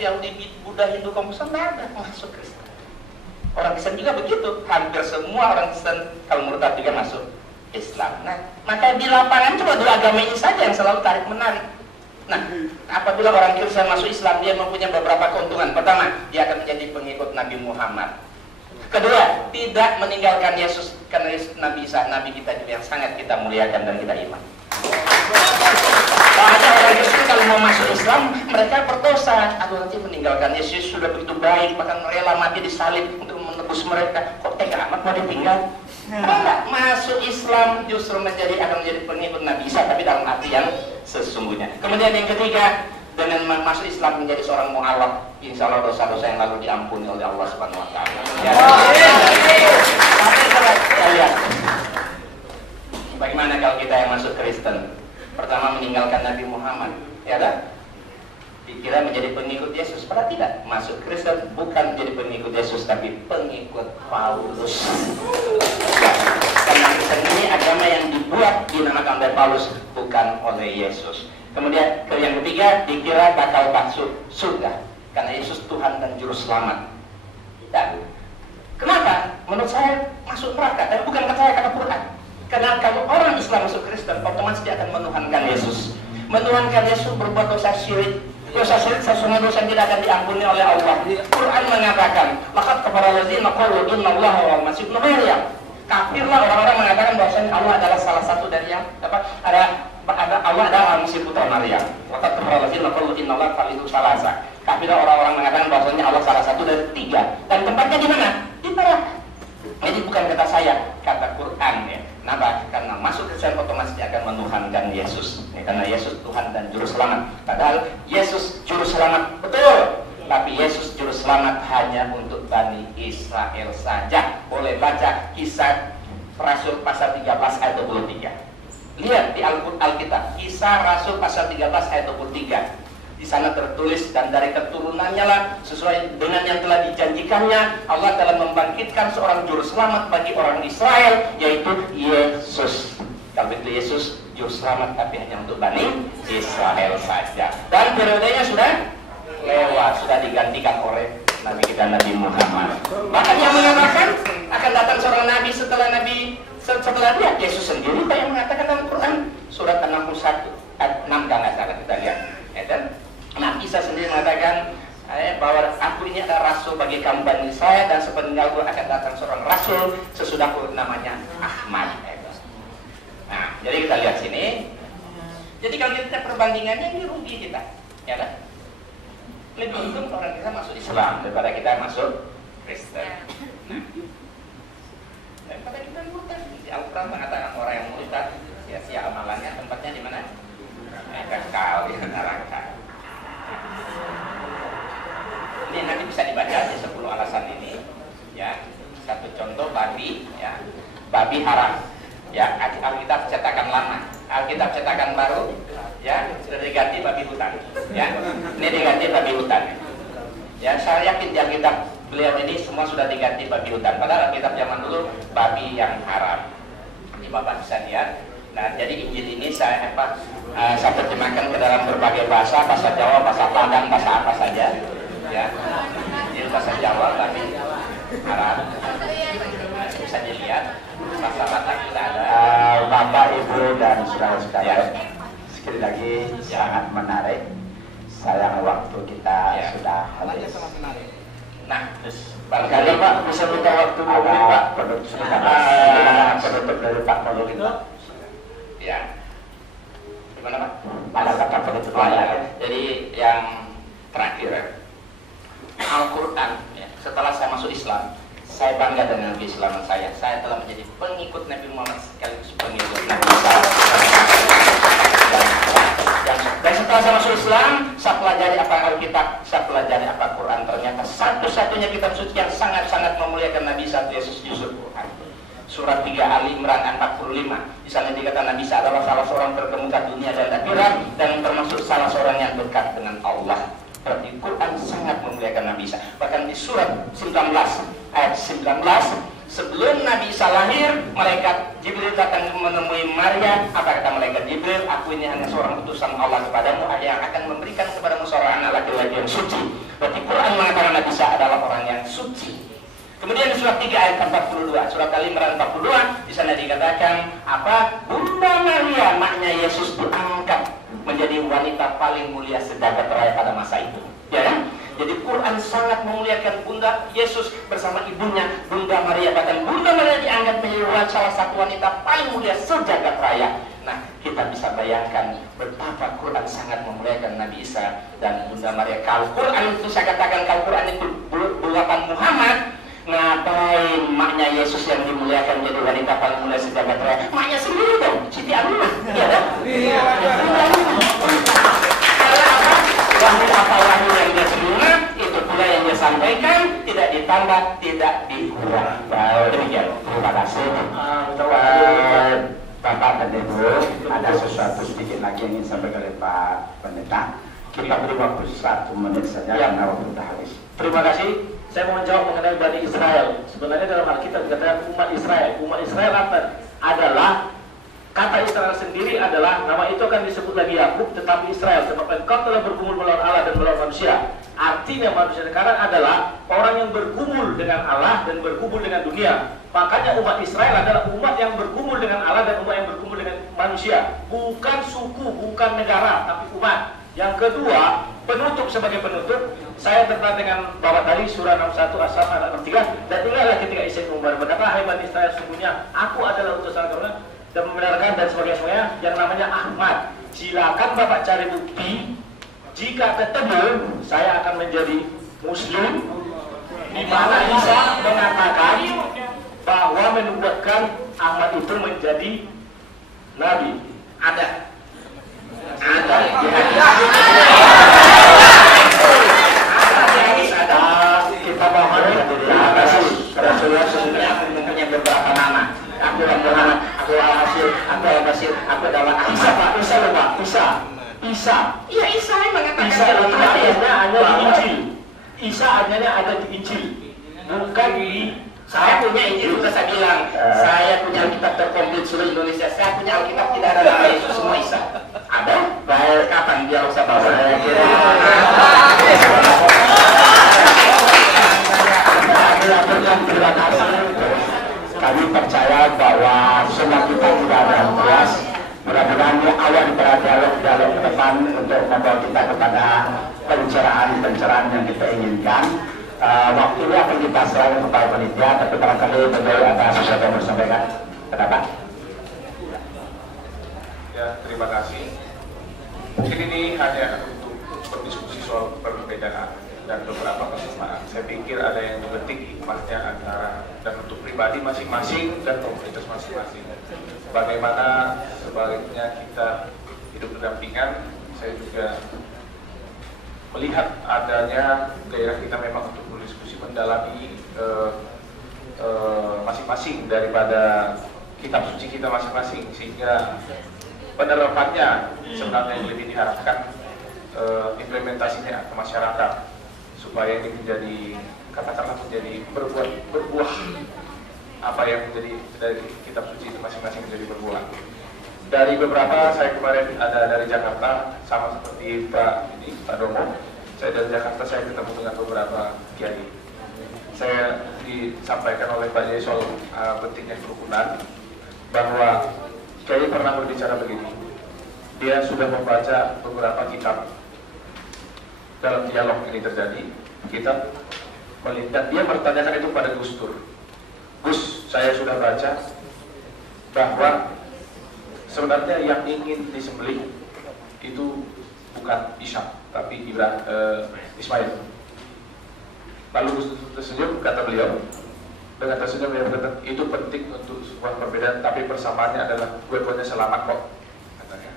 masuk Yahudi, Buddha, Hindu, Komposen, tidak ada masuk Kristen. Orang Kristen juga begitu, hampir semua orang Kristen kalau murtad juga masuk Islam. Nah, maka di lapangan cuma dua agama ini saja yang selalu tarik menarik. Nah, apabila orang Kristen masuk Islam, dia mempunyai beberapa keuntungan. Pertama, dia akan menjadi pengikut Nabi Muhammad. Kedua, tidak meninggalkan Yesus, karena Yesus Nabi Isa, Nabi kita juga yang sangat kita muliakan dan kita iman. Ada orang Kristen kalau mau masuk Islam, mereka berdosa. Aduh, nanti meninggalkan Yesus sudah begitu baik, bahkan rela mati disalib untuk menebus mereka. Kok tega amat mau ditinggal? Enggak, masuk Islam justru akan menjadi pengikut Nabi Isa, tapi dalam arti yang sesungguhnya. Kemudian yang ketiga, dengan masuk Islam menjadi seorang mu'alaf, insya Allah dosa-dosa yang lalu diampuni oleh Allah Subhanahu Wa Taala. Ya. Lihat, bagaimana kalau kita yang masuk Kristen? Pertama meninggalkan Nabi Muhammad, ya kan? Dikira menjadi pengikut Yesus, padahal tidak. Masuk Kristen bukan menjadi pengikut Yesus, tapi pengikut Paulus. Karena Kristen ini agama yang dibuat dinamakan oleh Paulus, bukan oleh Yesus. Kemudian yang ketiga, dikira bakal masuk surga karena Yesus Tuhan dan Juru Selamat. Dan kenapa? Menurut saya masuk neraka, dan bukan kata saya, kata Quran. Karena kalau orang Islam masuk Kristen, otomatis dia akan menuhankan Yesus. Menuhankan Yesus berbuat dosa syirik. Dosa syirik sesungguhnya dosa yang tidak akan diampuni oleh Allah. Quran mengatakan, laqad kafara allazina qalu innallaha wal masih ibnu Maryam. Kafirlah orang-orang mengatakan bahwasanya Allah adalah salah satu dari yang Allah adalah Al-Masih putra Maryam. Laqad kafara allazina qalu innallaha thalithu tsalasa. Kafirlah orang-orang mengatakan bahwasanya Allah salah satu dari tiga. Dan tempatnya di mana? Di neraka. Jadi bukan kata saya, kata Quran ya. Kenapa? Karena masuk Kristen otomatis dia akan menuhankan Yesus ya, karena Yesus Tuhan dan Juru Selamat. Padahal Yesus Juru Selamat, betul. Tapi Yesus Juru Selamat hanya untuk Bani Israel saja. Boleh baca Kisah Rasul pasal 13 ayat 23. Lihat di Alkitab, Kisah Rasul pasal 13 ayat 23. Di sana tertulis, dan dari keturunannya lah sesuai dengan yang telah dijanjikannya, Allah telah membangkitkan seorang juru selamat bagi orang Israel, yaitu Yesus. Kalau itu Yesus juru selamat, tapi hanya untuk Bani Israel saja. Dan periodenya sudah lewat, sudah digantikan oleh Nabi kita Nabi Muhammad. Bahkan yang mengatakan akan datang seorang Nabi setelah dia, Yesus sendiri yang mengatakan dalam Quran surat 61 ayat 6 kalau salah kita lihat. Dan Nabi Isa sendiri mengatakan bahwa aku ini adalah rasul bagi kaum Bani Israel, dan sepeninggalku akan datang seorang rasul sesudahku namanya Ahmad. Nah, jadi kita lihat sini. Jadi kalau kita perbandingannya ini rugi kita, ya kan? Lebih untung orang kita masuk Islam daripada kita masuk Kristen. Nah, daripada kita murtad. Di Al-Quran mengatakan orang yang murtad sia-sia amalannya, tempatnya di mana? Kekal di neraka. Ini nanti bisa dibaca di 10 alasan ini ya. Satu contoh babi ya. Babi haram ya. Alkitab cetakan lama, Alkitab cetakan baru ya, sudah diganti babi hutan ya. Ini diganti babi hutan ya. Saya yakin di Alkitab beliau ini semua sudah diganti babi hutan. Padahal Alkitab zaman dulu babi yang haram. Ini Bapak bisa lihat. Nah, jadi Injil ini saya terjemahkan ke dalam berbagai bahasa Jawa, bahasa Padang, bahasa apa saja ya. Injil bahasa Jawa, tapi Arab bisa dilihat. Bahasa Batak kita ada. Bapak, Ibu, dan saudara-saudara ya. Sekali lagi sangat menarik. Sayang waktu kita sudah habis. Nah, barangkali Pak bisa minta waktu dulu Pak penutup dari Pak Paulus itu. Ya, gimana Pak? Ada kata penutup ya. Jadi yang terakhir, Al-Quran ya. Setelah saya masuk Islam, saya bangga dengan keislaman saya. Saya telah menjadi pengikut Nabi Muhammad sekaligus pengikut Nabi Muhammad. Dan setelah saya masuk Islam, saya pelajari apa Alkitab, saya pelajari apa Quran. Ternyata satu-satunya kitab suci yang sangat-sangat memuliakan Nabi satu Yesus justru Quran. Surat 3 Ali Imran 45. Di sana dikatakan Nabi Isa adalah salah seorang terkemuka dunia dan akhirat, dan termasuk salah seorang yang dekat dengan Allah. Berarti Quran sangat memuliakan Nabi Isa. Bahkan di surat 19 ayat 19 Sebelum Nabi Isa lahir, malaikat Jibril datang menemui Maria. Apa kata malaikat Jibril? Aku ini hanya seorang utusan Allah kepadamu, yang akan memberikan kepadamu seorang anak laki-laki yang suci. Berarti Quran mengatakan Nabi Isa adalah orang yang suci. Kemudian surat 3 ayat 42, surat Al-Imran 42, di sana dikatakan apa? Bunda Maria, maknya Yesus, diangkat menjadi wanita paling mulia sejagat raya pada masa itu. Ya kan? Jadi Quran sangat memuliakan Bunda Yesus bersama ibunya Bunda Maria. Bahkan Bunda Maria dianggap menjadi salah satu wanita paling mulia sejagat raya. Nah, kita bisa bayangkan betapa Quran sangat memuliakan Nabi Isa dan Bunda Maria. Kalau Quran itu, saya katakan kalau Quran itu buatan Muhammad, ngapain maknya Yesus yang dimuliakan jadi wanita paling mulia sejagat raya? Maknya sendiri dong, Siti Aminah. Iya kan? Iya. Wahyu apa wahyu yang dia terima, itu pula yang dia sampaikan, tidak ditambah, tidak dikurang. Demikian. Terima kasih. Bapak dan Ibu, ada sesuatu sedikit lagi yang ingin sampaikan oleh Pak Pendeta. Kita beri waktu 1 menit saja karena waktu sudah habis. Terima kasih. Saya mau menjawab mengenai Bani Israel. Sebenarnya dalam Alkitab dikatakan umat Israel. Umat Israel adalah, kata Israel sendiri adalah, nama itu akan disebut lagi Yakub, tetapi Israel, sebab engkau telah bergumul melawan Allah dan melawan manusia. Artinya manusia sekarang adalah orang yang bergumul dengan Allah dan bergumul dengan dunia. Makanya umat Israel adalah umat yang bergumul dengan Allah dan umat yang bergumul dengan manusia. Bukan suku, bukan negara, tapi umat. Yang kedua, penutup sebagai penutup, saya tertarik dengan Bapak tadi surah 61 As-Saff ayat 63, dan ingatlah ketika Isa Umar berkata, hai Bani Israel, sesungguhnya aku adalah utusan Allah dan membenarkan dan sebagainya yang namanya Ahmad. Silakan Bapak cari bukti. Jika ketemu, saya akan menjadi Muslim, di mana Isa mengatakan bahwa menubuatkan Ahmad itu menjadi Nabi. Ada. Kita mohon terima kasih. Rasulullah sesungguhnya aku mempunyai beberapa nama. Aku Muhammad, aku Al-Hasil, aku Al-Basir, aku adalah Isa. Pak, Isa lupa, Isa. Iya, Isa yang mengatakan Isa itu ayatnya ada di Injil. Isa ayatnya ada di Injil, bukan di. Saya punya Injil, sudah saya bilang. Saya punya Alkitab terkomplit seluruh Indonesia. Saya punya Alkitab tidak ada nama Yesus, semua Isa. Ada? Baik, kapan dia usah bawa? Saya kira. Terima kasih. Kami percaya bahwa semua kita tidak ada bias. Mudah-mudahan ini awal dari dialog ke depan untuk membawa kita kepada pencerahan yang kita inginkan. Waktu ini akan kita serahkan kepada panitia, tapi barangkali beliau ada sesuatu yang bersampaikan. Kenapa? Ya, terima kasih. Mungkin ini hanya untuk berdiskusi soal perbedaan dan beberapa kesamaan. Saya pikir ada yang dipetik hikmahnya antara dan untuk pribadi masing-masing dan komunitas masing-masing. Bagaimana sebaliknya kita hidup berdampingan. Saya juga melihat adanya gairah kita memang untuk berdiskusi mendalami masing-masing daripada kitab suci kita masing-masing, sehingga penerapannya sebenarnya yang lebih diharapkan implementasinya ke masyarakat supaya ini menjadi, katakanlah menjadi berbuah apa yang menjadi dari kitab suci itu masing-masing menjadi berbuah. Dari beberapa, saya kemarin ada dari Jakarta, sama seperti Pak Domo. Saya dari Jakarta, saya ketemu dengan beberapa kiai. Saya disampaikan oleh Pak Yai soal pentingnya kerukunan, bahwa kiai pernah berbicara begini. Dia sudah membaca beberapa kitab. Dalam dialog ini terjadi, kitab melihat, dia bertanyakan itu pada Gus Dur. Gus, saya sudah baca bahwa sebenarnya yang ingin disembelih itu bukan Ishak, tapi Ismail. Lalu Gus tersenyum, kata beliau, dengan tersenyum beliau berkata, itu penting untuk sebuah perbedaan, tapi persamaannya adalah dua-duanya selamat kok. Katanya.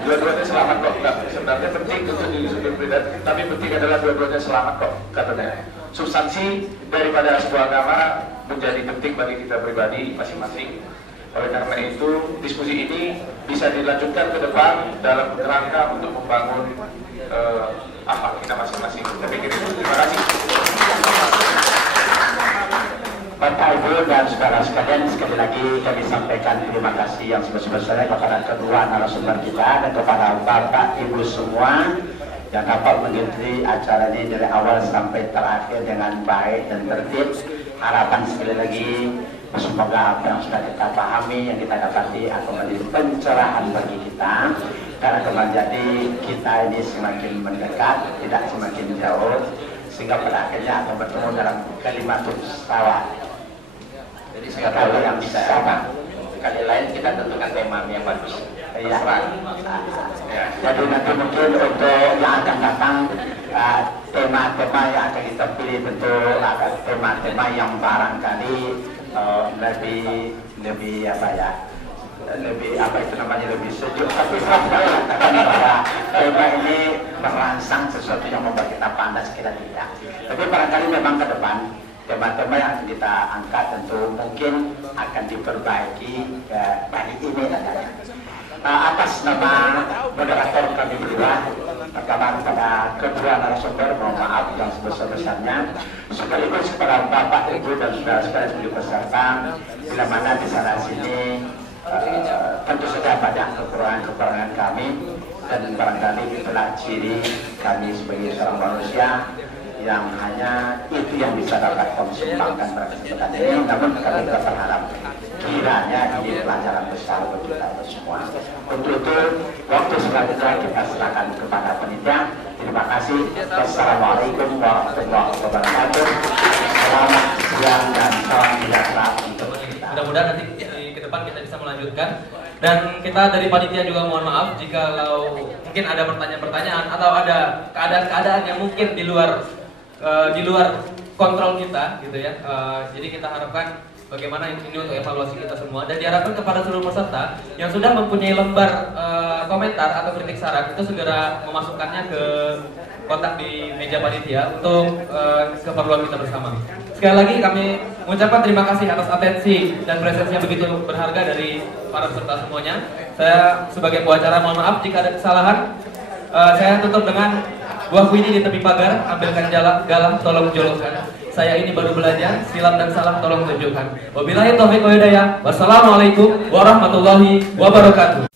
Dua-duanya selamat kok. Nah, sebenarnya penting untuk disebut berbeda, tapi penting adalah dua-duanya selamat kok, katanya. Substansi daripada sebuah agama menjadi penting bagi kita pribadi masing-masing. Oleh karena itu, diskusi ini bisa dilanjutkan ke depan dalam kerangka untuk membangun apa kita masing-masing. Saya pikir itu. Terima kasih. Bapak Bapak, Ibu, dan saudara sekalian, sekali lagi kami sampaikan terima kasih yang sebesar-besarnya kepada kedua narasumber kita dan kepada Bapak, Ibu semua yang dapat mengikuti acara ini dari awal sampai terakhir dengan baik dan tertib. Harapan sekali lagi semoga apa yang sudah kita pahami, yang kita dapati akan menjadi pencerahan bagi kita, karena akan menjadi kita ini semakin mendekat, tidak semakin jauh, sehingga pada akhirnya akan bertemu dalam kalimatun sawa. Jadi sekali yang bisa apa? Kali lain kita tentukan tema yang bagus. Iya. Ya. Jadi nanti mungkin untuk yang akan datang tema-tema yang akan kita pilih tentu akan tema-tema yang barangkali lebih apa ya, lebih apa itu namanya, lebih sejuk. Tapi saya katakan bahwa tema ini merangsang sesuatu yang membuat kita panas, kita tidak. Tapi barangkali memang ke depan tema-tema yang kita angkat tentu mungkin akan diperbaiki dari ini adanya. Atas nama moderator kami berdua, pertama kepada kedua narasumber, mohon maaf yang sebesar-besarnya, sekaligus kepada Bapak, Ibu, dan saudara-saudara sebagai peserta, bila mana di sana sini tentu saja banyak kekurangan kami, dan barangkali itulah ciri kami sebagai seorang manusia yang hanya itu yang bisa dapat kami sumbangkan pada kesempatan ini. Namun kami tetap berharap kiranya ini pelajaran besar bagi kita semua. Untuk itu, waktu selanjutnya kita serahkan kepada panitia. Terima kasih. Wassalamualaikum warahmatullahi wabarakatuh. Selamat siang dan salam sejahtera untuk kita. Mudah-mudahan nanti ke depan kita bisa melanjutkan. Dan kita dari panitia juga mohon maaf jika mungkin ada pertanyaan-pertanyaan atau ada keadaan-keadaan yang mungkin di luar kontrol kita, gitu ya. Jadi kita harapkan bagaimana ini untuk evaluasi kita semua, dan diharapkan kepada seluruh peserta yang sudah mempunyai lembar komentar atau kritik saran itu segera memasukkannya ke kontak di meja panitia untuk keperluan kita bersama. Sekali lagi kami mengucapkan terima kasih atas atensi dan presensi yang begitu berharga dari para peserta semuanya. Saya sebagai pewacara mohon maaf jika ada kesalahan. Saya tutup dengan buah kuini di tepi pagar, ambilkan galang, tolong jolokkan. Saya ini baru belajar, silap dan salah tolong tunjukkan. Wabillahi taufiq wal hidayah. Wassalamualaikum warahmatullahi wabarakatuh.